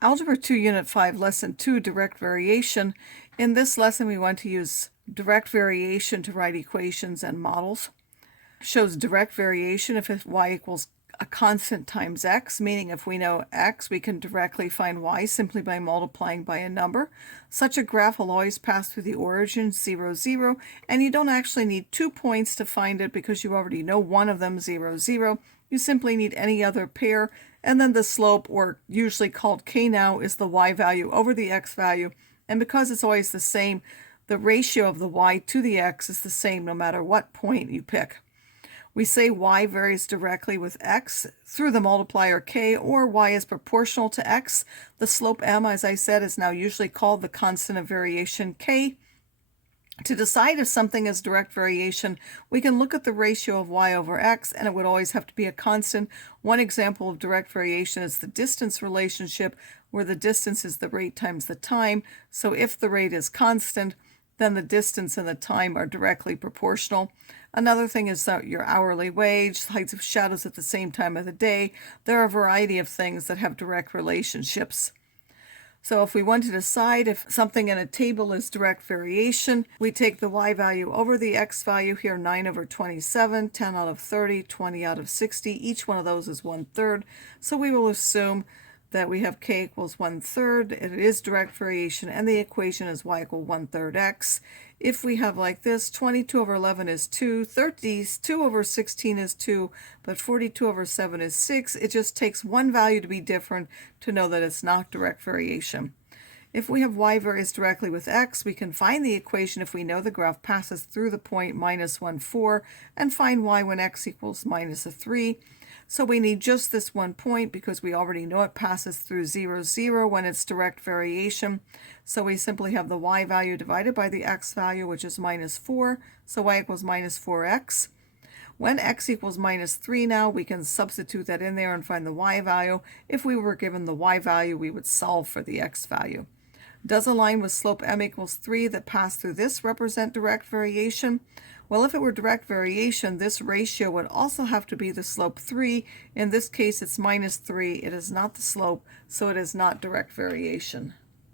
Algebra 2, Unit 5, Lesson 2, Direct Variation. In this lesson, we want to use direct variation to write equations and models. Shows direct variation if y equals a constant times x, meaning if we know x, we can directly find y simply by multiplying by a number. Such a graph will always pass through the origin, 0, 0, and you don't actually need 2 points to find it because you already know one of them, 0, 0. You simply need any other pair, and then the slope, or usually called k now, is the y value over the x value, and because it's always the same, the ratio of the y to the x is the same no matter what point you pick. We say y varies directly with x through the multiplier k, or y is proportional to x. The slope m, as I said, is now usually called the constant of variation k. To decide if something is direct variation, we can look at the ratio of y over x, and it would always have to be a constant. One example of direct variation is the distance relationship, where the distance is the rate times the time. So if the rate is constant, then the distance and the time are directly proportional. Another thing is that your hourly wage, heights of shadows at the same time of the day. There are a variety of things that have direct relationships. So if we want to decide if something in a table is direct variation, we take the y value over the x value here, 9 over 27, 10 out of 30, 20 out of 60. Each one of those is 1/3. So we will assume that we have k equals 1/3. It is direct variation, and the equation is y equal 1/3 x. If we have like this, 22 over 11 is 2, 32 over 16 is 2, but 42 over 7 is 6. It just takes one value to be different to know that it's not direct variation. If we have y varies directly with x, we can find the equation if we know the graph passes through the point -1, 4, and find y when x equals -3. So we need just this one point because we already know it passes through 0, 0 when it's direct variation. So we simply have the y value divided by the x value, which is -4. So y equals -4x. When x equals -3 now, we can substitute that in there and find the y value. If we were given the y value, we would solve for the x value. Does a line with slope m equals 3 that passed through this represent direct variation? Well, if it were direct variation, this ratio would also have to be the slope 3. In this case, it's -3. It is not the slope, so it is not direct variation.